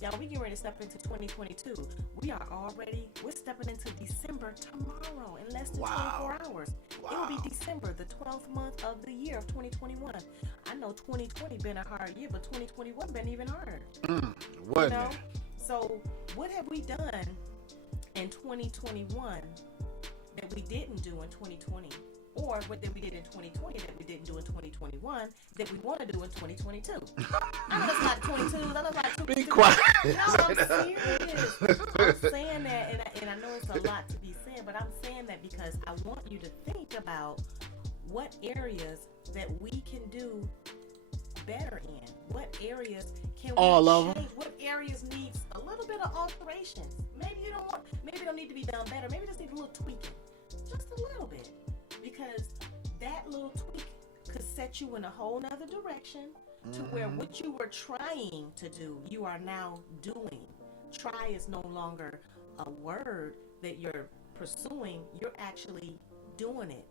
Y'all, we getting ready to step into 2022. We're stepping into December tomorrow in less than 24 hours. It will be December, the 12th month of the year of 2021. I know 2020 been a hard year, but 2021 been even harder. Wasn't it? So what have we done in 2021 that we didn't do in 2020? Or what that we did in 2020 that we didn't do in 2021 that we want to do in 2022. I know that's not 22. That's like 2. Be quiet. No, I'm serious. I'm saying that, and I know it's a lot to be said, but I'm saying that because I want you to think about what areas that we can do better in. What areas can we All of change? them. What areas needs a little bit of alterations? Maybe it don't need to be done better. Maybe just need a little tweaking, just a little bit. Because that little tweak could set you in a whole nother direction to where what you were trying to do, you are now doing. Try is no longer a word that you're pursuing. You're actually doing it.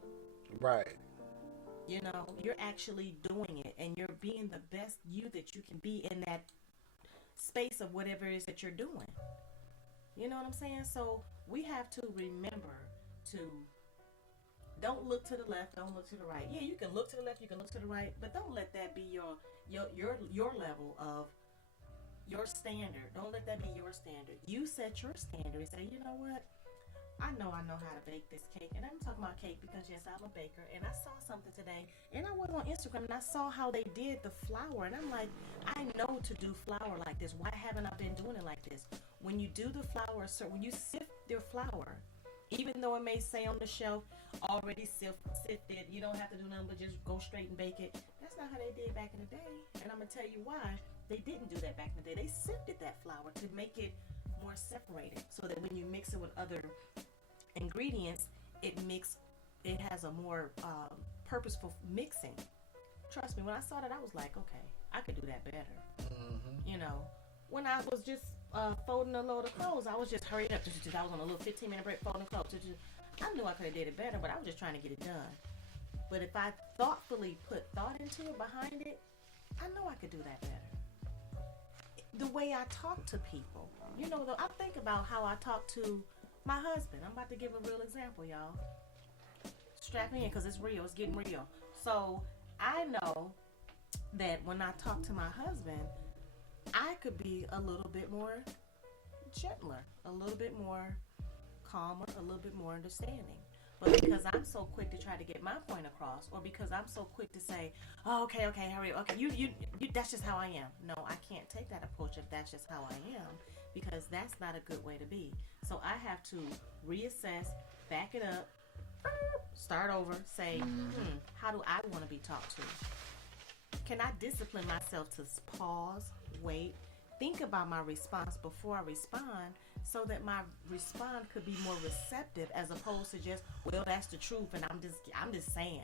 Right. You know, you're actually doing it, and you're being the best you that you can be in that space of whatever it is that you're doing. You know what I'm saying? So we have to remember to don't look to the left, don't look to the right. Yeah, you can look to the left, you can look to the right, but don't let that be your level of your standard. Don't let that be your standard. You set your standard and say, you know what? I know how to bake this cake. And I'm talking about cake because, yes, I'm a baker. And I saw something today. And I went on Instagram and I saw how they did the flour. And I'm like, I know to do flour like this. Why haven't I been doing it like this? When you do the flour, when you sift your flour, even though it may say on the shelf, already sifted, you don't have to do nothing but just go straight and bake it. That's not how they did back in the day. And I'm going to tell you why they didn't do that back in the day. They sifted that flour to make it more separated so that when you mix it with other ingredients, it has a more purposeful mixing. Trust me, when I saw that, I was like, okay, I could do that better. You know, when I was just folding a load of clothes, I was just hurried up. I was on a little 15-minute break folding clothes. I knew I could have did it better, but I was just trying to get it done. But if I thoughtfully put thought into it, behind it, I know I could do that better. The way I talk to people, you know, I think about how I talk to my husband. I'm about to give a real example, y'all. Strap in, because it's real. It's getting real. So I know that when I talk to my husband, I could be a little bit more gentler, a little bit more calmer, a little bit more understanding. But because I'm so quick to try to get my point across, or because I'm so quick to say, oh, okay, hurry up, okay, you, that's just how I am. No, I can't take that approach if that's just how I am, because that's not a good way to be. So I have to reassess, back it up, start over, say, how do I want to be talked to? Can I discipline myself to pause, wait, think about my response before I respond, so that my response could be more receptive, as opposed to just, well, that's the truth, and I'm just saying.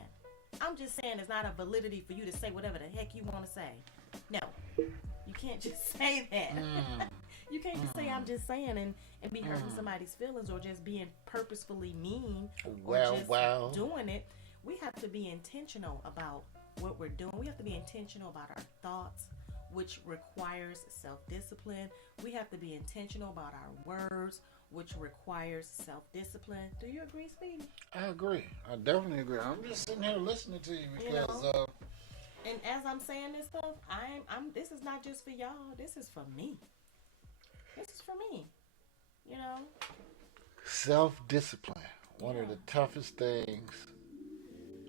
I'm just saying it's not a validity for you to say whatever the heck you want to say. No, you can't just say that. You can't just say I'm just saying and be hurting somebody's feelings, or just being purposefully mean, or just doing it. We have to be intentional about what we're doing. We have to be intentional about our thoughts, which requires self-discipline. We have to be intentional about our words, which requires self-discipline. Do you agree, Speedy? I agree. I definitely agree. I'm just sitting here listening to you because, and as I'm saying this stuff, this is not just for y'all. This is for me. This is for me. You know. Self-discipline. One of the toughest things.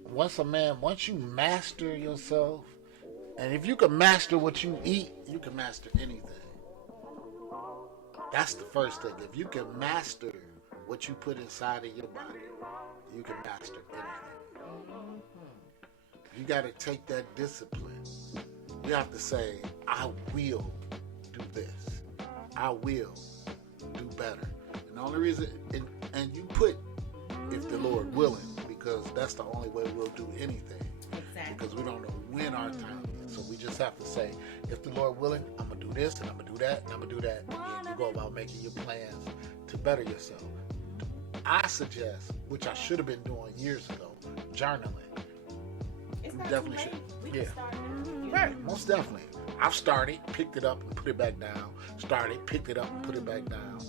Once you master yourself, and if you can master what you eat, you can master anything. That's the first thing. If you can master what you put inside of your body, you can master anything. You got to take that discipline. You have to say, I will do this. I will do better. And the only reason, and you put, if the Lord willing, because that's the only way we'll do anything. Exactly. Because we don't know when our time is. So we just have to say, if the Lord willing, I'm going to do this, and I'm going to do that, and I'm going to do that. And then you go about making your plans to better yourself. I suggest, which I should have been doing years ago, journaling. It's not Definitely too late. should. We can start now. Right, most definitely. I've started, picked it up and put it back down. Started, picked it up and put it back down.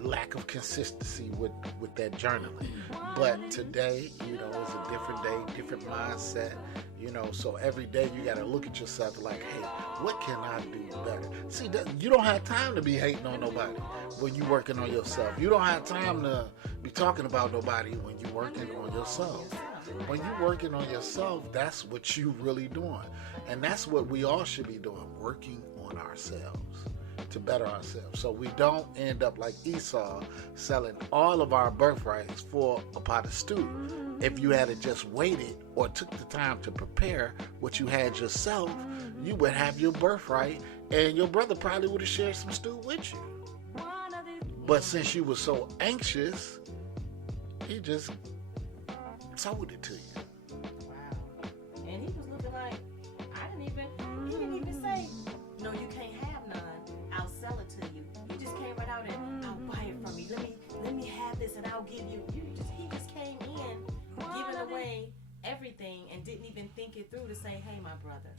Lack of consistency with that journaling. But today, you know, is a different day, different mindset. You know, so every day you got to look at yourself like, hey, what can I do better? See, you don't have time to be hating on nobody when you're working on yourself. You don't have time to be talking about nobody when you're working on yourself. When you're working on yourself, that's what you're really doing. And that's what we all should be doing, working on ourselves to better ourselves. So we don't end up like Esau selling all of our birthrights for a pot of stew. If you had just waited or took the time to prepare what you had yourself, you would have your birthright and your brother probably would have shared some stew with you. But since you were so anxious, he just sold it to you. Wow. And he was looking like, he didn't even say, no, you can't have none. I'll sell it to you. He just came right out and I'll buy it from you. Let me have this and I'll give you. He just came in, giving away everything and didn't even think it through to say, hey, my brother.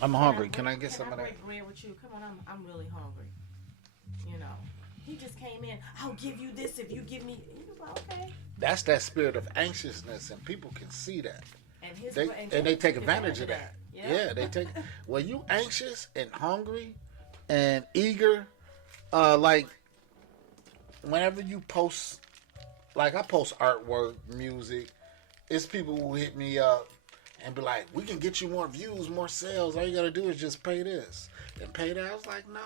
I'm hungry. Can I get some of that? break bread with you? Come on, I'm really hungry. You know. He just came in, I'll give you this if you give me. He was like, okay. That's that spirit of anxiousness, and people can see that. And they take advantage of that. Yeah, they take. When you anxious and hungry and eager, like whenever you post, like I post artwork, music, it's people who hit me up and be like, we can get you more views, more sales. All you got to do is just pay this and pay that. I was like, no.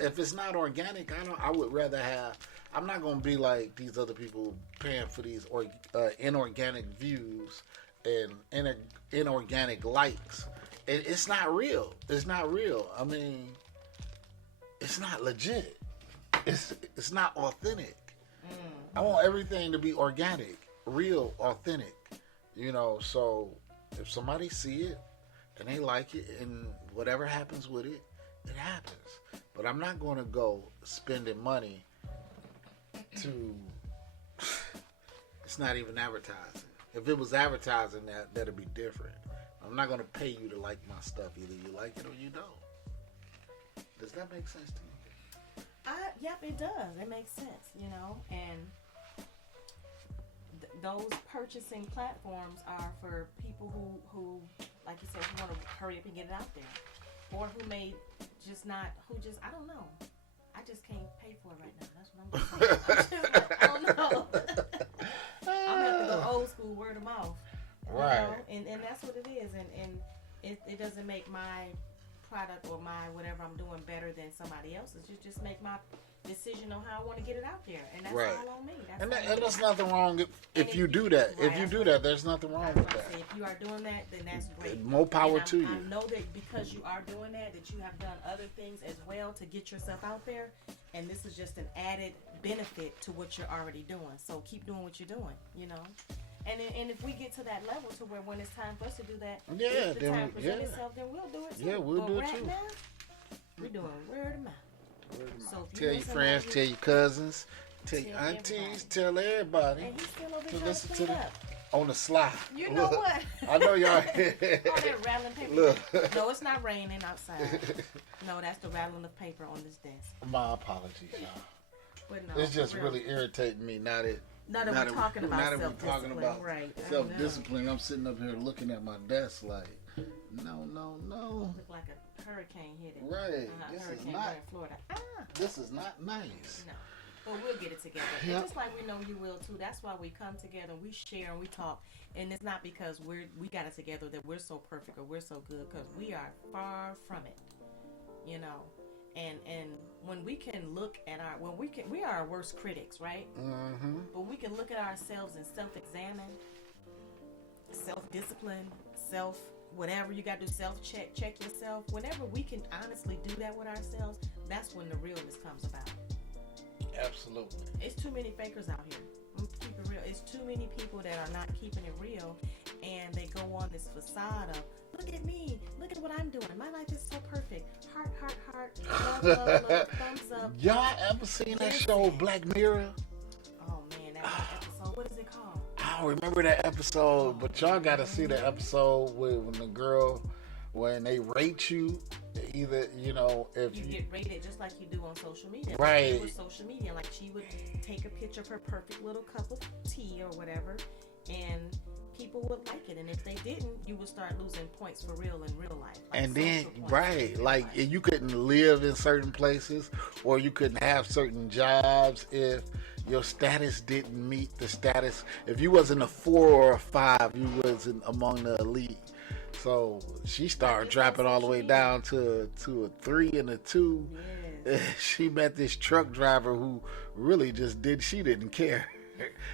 If it's not organic, I would rather have. I'm not gonna be like these other people paying for these inorganic views and inorganic likes. It's not real. It's not real. I mean, it's not legit. It's not authentic. I want everything to be organic, real, authentic. You know. So if somebody see it and they like it, and whatever happens with it, it happens. But I'm not going to go spending money to. It's not even advertising. If it was advertising, that'd be different. I'm not going to pay you to like my stuff. Either you like it or you don't. Does that make sense to you? Yep, it does. It makes sense, you know. And those purchasing platforms are for people who, like you said, who want to hurry up and get it out there. Or who may I don't know. I just can't pay for it right now. That's what I'm saying. I don't know. I'm going to have to go old school, word of mouth. Right. You know? And that's what it is. And it doesn't make my product or my whatever I'm doing better than somebody else's. It just make my decision on how I want to get it out there. And that's all on me. And there's nothing wrong if you do that. Right, if you do that, there's nothing wrong with that. If you are doing that, then that's great. More power to you. I know that because you are doing that you have done other things as well to get yourself out there. And this is just an added benefit to what you're already doing. So keep doing what you're doing, you know. And if we get to that level to where when it's time for us to do that, if the time presents itself, then we'll do it too. Yeah, we'll do it too. Right now, we're doing word of mouth. So tell your friends, tell your cousins, tell your aunties, tell everybody. And he's still over to there listen to up. On the slide. You know what? I know y'all. Oh, they're rattling paper. Look. No, it's not raining outside. No, that's the rattling of paper on this desk. My apologies, y'all. But no, it's just really irritating me now that we're talking about self-discipline. Right. Self-discipline. I'm sitting up here looking at my desk like, no. Look like a hurricane hit it. Right. This is not in Florida. This is not nice. No. But we'll get it together. Yep. And just like we know you will too. That's why we come together and we share and we talk. And it's not because we got it together that we're so perfect or we're so good, because we are far from it. You know. And when we can look at we are our worst critics, right? Mm-hmm. But we can look at ourselves and self-examine, self-discipline, whatever you got to do, check yourself. Whenever we can honestly do that with ourselves, that's when the realness comes about. Absolutely. It's too many fakers out here. I'm gonna keep it real. It's too many people that are not keeping it real, and they go on this facade of, look at me, look at what I'm doing. My life is so perfect. Heart, love, thumbs up. Y'all ever seen that show Black Mirror? Oh man, that episode. What is it called? I don't remember that episode, but y'all gotta see the episode when the girl when they rate you, either if you get rated just like you do on social media. Right. With social media, like she would take a picture of her perfect little cup of tea or whatever, and people would like it. And if they didn't, you would start losing points for real in real life. Like and then social points right, in real like life. you couldn't live in certain places, or you couldn't have certain jobs if your status didn't meet the status. If you wasn't a 4 or a 5, you wasn't among the elite. So she started dropping all the way down to a 3 and a 2. Yes. She met this truck driver who really just didn't care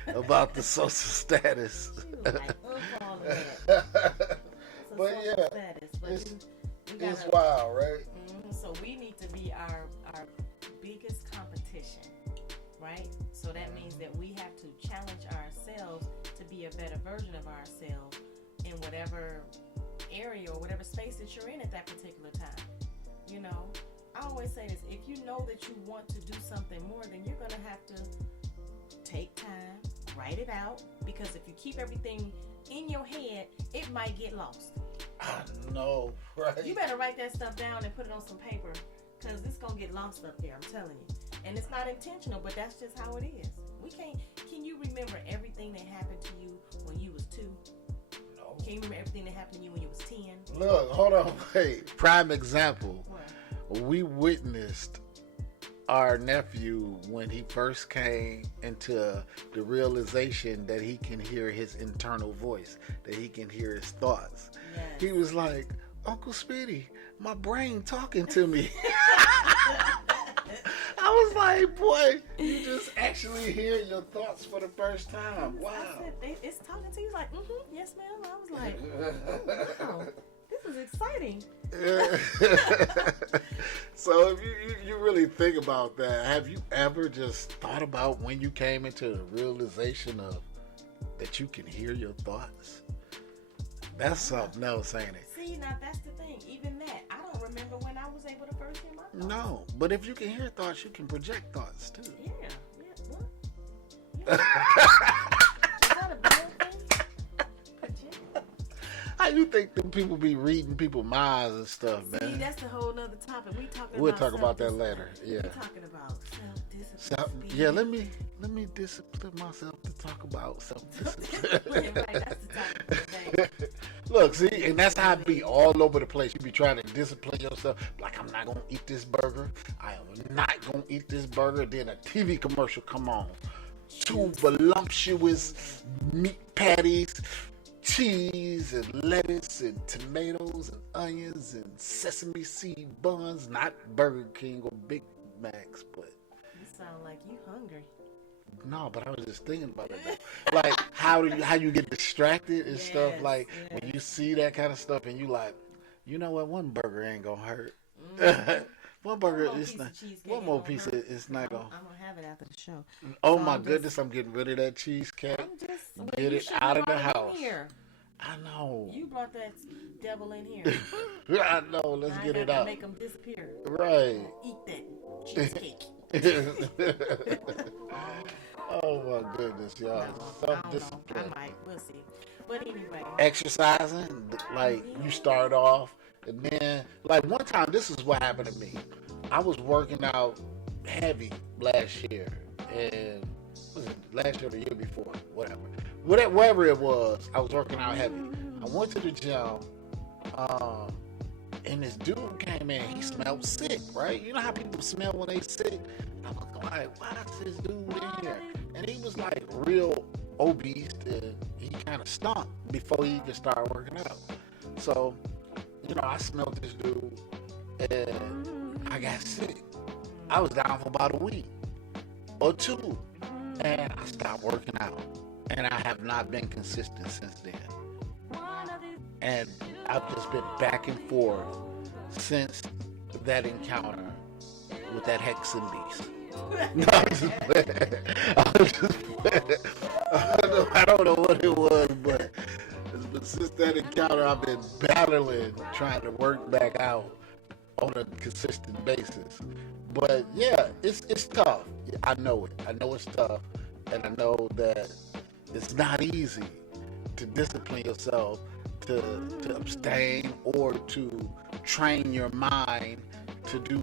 about the social status. She was like, all of that. So But social yeah, status. But it's- we gotta, It's wild, right? So we need to be our biggest competition, right? So that means that we have to challenge ourselves to be a better version of ourselves in whatever area or whatever space that you're in at that particular time. You know, I always say this: if you know that you want to do something more, then you're gonna have to take time, write it out, because if you keep everything in your head, it might get lost. I know, right? You better write that stuff down and put it on some paper, because it's gonna get lost up there, I'm telling you. And it's not intentional, but that's just how it is. Can you remember everything that happened to you when you was 2? No. Can you remember everything that happened to you when you was 10? Look, hold on, wait. Prime example. What? We witnessed our nephew when he first came into the realization that he can hear his internal voice, that he can hear his thoughts. Yes. He was like, Uncle Speedy, my brain talking to me. I was like, boy, you just actually hear your thoughts for the first time. Wow. I said, it's talking to you. He's like, yes, ma'am. I was like, oh, wow, this is exciting. So if you really think about that, have you ever just thought about when you came into the realization of that you can hear your thoughts? That's something else, ain't it? See, now that's the thing. Even that, I don't remember when I was able to first hear my thoughts. No, but if you can hear thoughts, you can project thoughts too. Yeah, what? Yeah. Is that a bad thing? Project. How you think them people be reading people's minds and stuff, See, man? that's a whole nother topic. We'll talk about that later. Yeah. We're talking about self-discipline. Yeah, let me discipline myself to talk about self-discipline. Right, that's the topic for today. Look, see, and that's how it be all over the place. You be trying to discipline yourself. Like, I'm not going to eat this burger. I am not going to eat this burger. Then a TV commercial come on. 2 voluptuous meat patties, cheese and lettuce and tomatoes and onions and sesame seed buns. Not Burger King or Big Macs, but... You sound like you hungry. No, but I was just thinking about it though. Like how you get distracted and stuff. Yes, Like yes. when you see that kind of stuff and you like, you know what? One burger ain't gonna hurt. One burger more is piece not. of cheesecake One ain't more gonna piece hurt. of it's not gonna. I'm gonna have it after the show. Oh So my I'm just- goodness! I'm getting rid of that cheesecake. I'm just well, Get you it shouldn't out have of the brought it in house. Here. I know. You brought that devil in here. I know. Let's I get it got to out. Make them disappear. Right. Eat that cheesecake. Oh my goodness, y'all. No, I don't know. Self-discipline. I might. We'll see. But anyway. Exercising, like you start off and then like one time, this is what happened to me. I was working out heavy last year, and was it last year or the year before, wherever it was, I was working out heavy. I went to the gym, and this dude came in. He smelled sick, right? You know how people smell when they sick? I was like, why is this dude in here? And he was like real obese, and he kind of stunk before he even started working out. So, you know, I smelled this dude, and I got sick. I was down for about a week or 2, and I stopped working out, and I have not been consistent since then. And I've just been back and forth since that encounter with that Hexen beast. No, I'm just playing. I'm just playing. I don't know what it was, but since that encounter, I've been battling, trying to work back out on a consistent basis. But yeah, it's tough. I know it. I know it's tough, and I know that it's not easy to discipline yourself to abstain or to train your mind to do